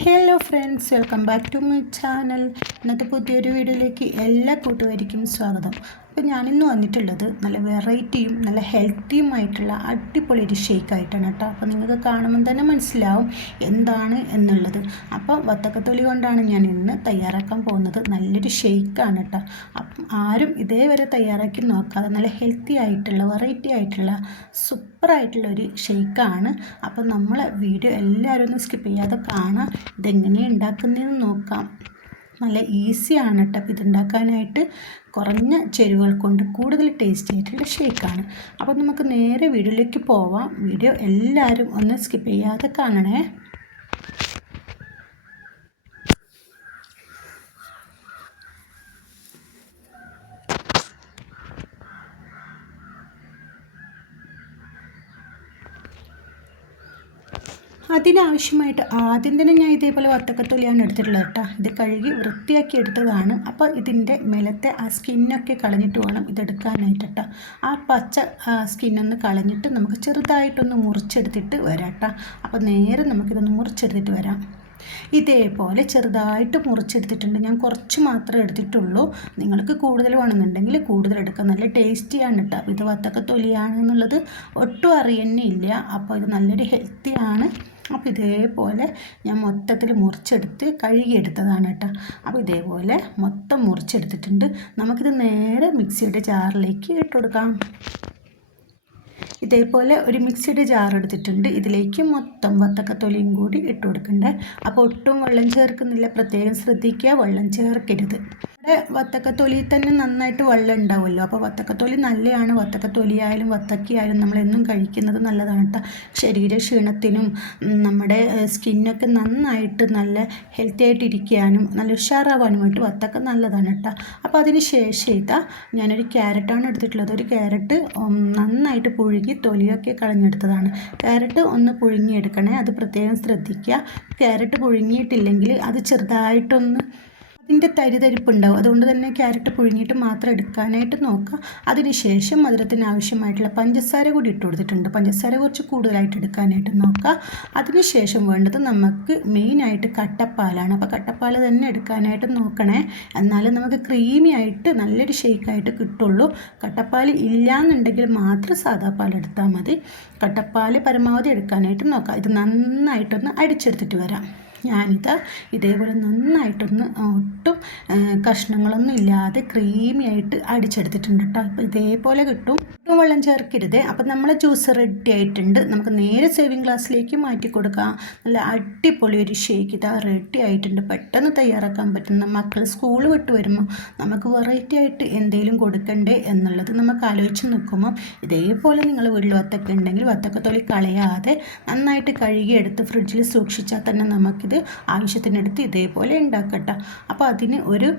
Hello friends welcome back to my channel ഇന്നത്തെ പുതിയൊരു വീഡിയോയിലേക്ക് എല്ലാ കൂട്ടുകാരിക്കും സ്വാഗതം. അപ്പോൾ ഞാനിന്ന് വന്നിട്ടുള്ളത് നല്ല വെറൈറ്റിയും നല്ല ഹെൽത്തിയും ആയിട്ടുള്ള അടിപൊളി ഒരു ഷേക്ക് ആയിട്ടാണ് കേട്ടോ. അപ്പോൾ നിങ്ങൾക്ക് കാണുമ്പോൾ തന്നെ മനസ്സിലാവും എന്താണ് എന്നുള്ളത്. അപ്പോൾ വത്തക്കത്തൊലി കൊണ്ടാണ് ഞാൻ ഇന്ന് തയ്യാറാക്കാൻ പോകുന്നത്. നല്ലൊരു ഷേക്കാണ് കേട്ടോ. അപ്പം ആരും ഇതേവരെ തയ്യാറാക്കി നോക്കാതെ നല്ല ഹെൽത്തി ആയിട്ടുള്ള വെറൈറ്റി ആയിട്ടുള്ള സൂപ്പറായിട്ടുള്ള ഒരു ഷേക്കാണ്. അപ്പം നമ്മൾ വീഡിയോ എല്ലാവരും ഒന്ന് സ്കിപ്പ് ചെയ്യാതെ കാണാം. ഇതെങ്ങനെയാണ് ഉണ്ടാക്കുന്നതെന്ന് നോക്കാം. നല്ല ഈസിയാണ് കേട്ടോ അപ്പോൾ ഇതുണ്ടാക്കാനായിട്ട് കുറഞ്ഞ ചേരുവകൾ കൊണ്ട് കൂടുതൽ ടേസ്റ്റി ആയിട്ടുള്ള ഷേക്കാണ് അപ്പോൾ നമുക്ക് നേരെ വീഡിയോയിലേക്ക് പോവാം. വീഡിയോ എല്ലാവരും ഒന്ന് സ്കിപ്പ് ചെയ്യാതെ കാണണേ. അതിനാവശ്യമായിട്ട് ആദ്യം തന്നെ ഞാൻ ഇതേപോലെ വത്തക്കത്തൊലിയാണ് എടുത്തിട്ടുള്ളത് കേട്ടോ. ഇത് കഴുകി വൃത്തിയാക്കി എടുത്തതാണ്. അപ്പോൾ ഇതിന്റെ മേലത്തെ ആ സ്കിന്നൊക്കെ കളഞ്ഞിട്ട് വേണം ഇതെടുക്കാനായിട്ട് കേട്ടോ. ആ പച്ച സ്കിന്നൊന്ന് കളഞ്ഞിട്ട് നമുക്ക് ചെറുതായിട്ടൊന്ന് മുറിച്ചെടുത്തിട്ട് വരാം കേട്ടോ. അപ്പോൾ നേരെ നമുക്കിതൊന്ന് മുറിച്ചെടുത്തിട്ട് വരാം. ഇതേപോലെ ചെറുതായിട്ട് മുറിച്ചെടുത്തിട്ടുണ്ട്. ഞാൻ കുറച്ച് മാത്രമേ എടുത്തിട്ടുള്ളൂ. നിങ്ങൾക്ക് കൂടുതൽ വേണമെന്നുണ്ടെങ്കിൽ കൂടുതൽ എടുക്കാം. നല്ല ടേസ്റ്റിയാണ് കേട്ടോ. അപ്പോൾ ഇത് വത്തക്ക തൊലിയാണ് എന്നുള്ളത് ഒട്ടും അറിയുന്നില്ല അപ്പോൾ ഇത് നല്ലൊരു ഹെൽത്തിയാണ്. അപ്പോൾ ഇതേപോലെ ഞാൻ മൊത്തത്തിൽ മുറിച്ചെടുത്ത് കഴുകിയെടുത്തതാണ് കേട്ടോ. അപ്പോൾ ഇതേപോലെ മൊത്തം മുറിച്ചെടുത്തിട്ടുണ്ട്. നമുക്കിത് നേരെ മിക്സിയുടെ ജാറിലേക്ക് ഇട്ട് കൊടുക്കാം. ഇതേപോലെ ഒരു മിക്സിയുടെ ജാർ എടുത്തിട്ടുണ്ട്. ഇതിലേക്ക് മൊത്തം വത്തക്കത്തൊലിയും കൂടി ഇട്ട് കൊടുക്കണ്ടേ. അപ്പോൾ ഒട്ടും വെള്ളം ചേർക്കുന്നില്ല. പ്രത്യേകം ശ്രദ്ധിക്കുക. വെള്ളം ചേർക്കരുത്. ഇവിടെ വത്തക്കത്തൊലിയിൽ തന്നെ നന്നായിട്ട് വെള്ളം ഉണ്ടാവുമല്ലോ. അപ്പോൾ വത്തക്കത്തൊലി നല്ലതാണ്. വത്തക്കത്തൊലിയായാലും ആയാലും നമ്മൾ നമ്മളെന്നും കഴിക്കുന്നത് നല്ലതാണ് കേട്ടോ. ശരീര ക്ഷീണത്തിനും നമ്മുടെ സ്കിന്നൊക്കെ നന്നായിട്ട് നല്ല ഹെൽത്തി ആയിട്ട് ഇരിക്കാനും നല്ല ഉഷാറാവാനുമായിട്ട് വത്തക്ക നല്ലതാണ് കേട്ടോ. അപ്പോൾ അതിന് ശേഷം ഇതാ ഞാനൊരു ക്യാരറ്റാണ് എടുത്തിട്ടുള്ളത്. ഒരു ക്യാരറ്റ് നന്നായിട്ട് പുഴുകി തൊലിയൊക്കെ കളഞ്ഞെടുത്തതാണ്. ക്യാരറ്റ് ഒന്ന് പുഴുങ്ങിയെടുക്കണേ. അത് പ്രത്യേകം ശ്രദ്ധിക്കുക. ക്യാരറ്റ് പുഴുങ്ങിയിട്ടില്ലെങ്കിൽ അത് ചെറുതായിട്ടൊന്ന് ഇതിന്റെ തരിതരിപ്പുണ്ടാവും. അതുകൊണ്ട് തന്നെ ക്യാരറ്റ് പുഴുങ്ങിയിട്ട് മാത്രം എടുക്കാനായിട്ട് നോക്കുക. അതിനുശേഷം മധുരത്തിന് ആവശ്യമായിട്ടുള്ള പഞ്ചസാര കൂടി ഇട്ട് കൊടുത്തിട്ടുണ്ട്. പഞ്ചസാര കുറച്ച് കൂടുതലായിട്ട് എടുക്കാനായിട്ട് നോക്കുക. അതിനുശേഷം വേണ്ടത് നമുക്ക് മെയിനായിട്ട് കട്ടപ്പാലാണ്. അപ്പോൾ കട്ടപ്പാൽ തന്നെ എടുക്കാനായിട്ട് നോക്കണേ. എന്നാലും നമുക്ക് ക്രീമി ആയിട്ട് നല്ലൊരു ഷേക്കായിട്ട് കിട്ടുള്ളൂ. കട്ടപ്പാൽ ഇല്ലയെന്നുണ്ടെങ്കിൽ മാത്രം സാധാ പാൽ എടുത്താൽ മതി. കട്ടപ്പാൽ പരമാവധി എടുക്കാനായിട്ട് നോക്കുക. ഇത് നന്നായിട്ടൊന്ന് അടിച്ചെടുത്തിട്ട് വരാം. ഞാനിത് ഇതേപോലെ നന്നായിട്ടൊന്ന് ഒട്ടും കഷ്ണങ്ങളൊന്നും ഇല്ലാതെ ക്രീമി ആയിട്ട് അടിച്ചെടുത്തിട്ടുണ്ട് കേട്ടോ അപ്പോൾ ഇതേപോലെ കിട്ടും. ഒട്ടും വെള്ളം ചേർക്കരുത്. അപ്പം നമ്മളെ ജ്യൂസ് റെഡി ആയിട്ടുണ്ട്. നമുക്ക് നേരെ സേവിങ് ഗ്ലാസ്സിലേക്ക് മാറ്റി കൊടുക്കാം. നല്ല അടിപൊളി ഒരു ഷേക്ക് ഇതാ റെഡി ആയിട്ടുണ്ട്. പെട്ടെന്ന് തയ്യാറാക്കാൻ പറ്റുന്ന മക്കൾ സ്കൂൾ വിട്ട് വരുമ്പോൾ നമുക്ക് വെറൈറ്റി ആയിട്ട് എന്തെങ്കിലും കൊടുക്കണ്ടേ എന്നുള്ളത് നമുക്ക് ആലോചിച്ച് നിൽക്കുമ്പോൾ ഇതേപോലെ നിങ്ങൾ വീട്ടിൽ വത്തക്ക ഉണ്ടെങ്കിൽ വത്തക്കത്തൊലി കളയാതെ നന്നായിട്ട് കഴുകിയെടുത്ത് ഫ്രിഡ്ജിൽ സൂക്ഷിച്ചാൽ തന്നെ നമുക്ക് ഇത് ആവശ്യത്തിനടുത്ത് ഇതേപോലെ ഉണ്ടാക്കട്ടെ. അപ്പോൾ അതിന് ഒരു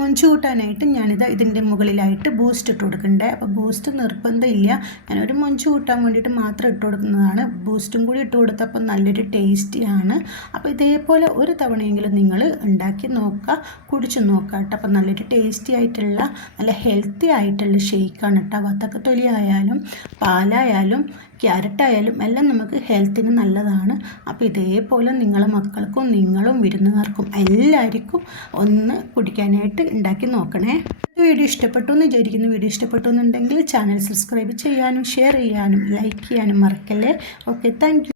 മുഞ്ചു കൂട്ടാനായിട്ട് ഞാനിത് ഇതിന്റെ മുകളിലായിട്ട് ബൂസ്റ്റ് ഇട്ട് കൊടുക്കണ്ടേ. അപ്പോൾ ബൂസ്റ്റ് നിർബന്ധമില്ല. ഞാനൊരു മുഞ്ചു കൂട്ടാൻ വേണ്ടിയിട്ട് മാത്രം ഇട്ട് കൊടുക്കുന്നതാണ്. ബൂസ്റ്റും കൂടി ഇട്ട് കൊടുത്തപ്പോൾ നല്ലൊരു ടേസ്റ്റിയാണ് അപ്പോൾ ഇതേപോലെ ഒരു തവണയെങ്കിലും നിങ്ങൾ ഉണ്ടാക്കി നോക്കുക. കുടിച്ച് നോക്കുക കേട്ടോ അപ്പോൾ നല്ലൊരു ടേസ്റ്റി ആയിട്ടുള്ള നല്ല ഹെൽത്തി ആയിട്ടുള്ള ഷെയ്ക്കാണ് കേട്ടോ. വത്തക്കത്തൊലി ആയാലും പാലായാലും ക്യാരറ്റ് ആയാലും എല്ലാം നമുക്ക് ഹെൽത്തിന് നല്ലതാണ്. അപ്പോൾ ഇതേപോലെ നിങ്ങളെ മക്കൾക്കും നിങ്ങളും വിരുന്നുകാർക്കും എല്ലാവർക്കും ഒന്ന് കുടിക്കാനായിട്ട് ഉണ്ടാക്കി നോക്കണേ. വീഡിയോ ഇഷ്ടപ്പെട്ടു എന്ന് വിചാരിക്കുന്നു. വീഡിയോ ഇഷ്ടപ്പെട്ടു എന്നുണ്ടെങ്കിൽ ചാനൽ സബ്സ്ക്രൈബ് ചെയ്യാനും ഷെയർ ചെയ്യാനും ലൈക്ക് ചെയ്യാനും മറക്കല്ലേ? Okay thank